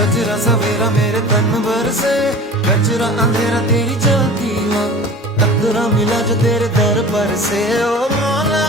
सजरा सवेरा मेरे तन भर से, कचरा अंधेरा तेरी जाती हो, कतरा मिला जो तेरे दर पर से। ओ मौला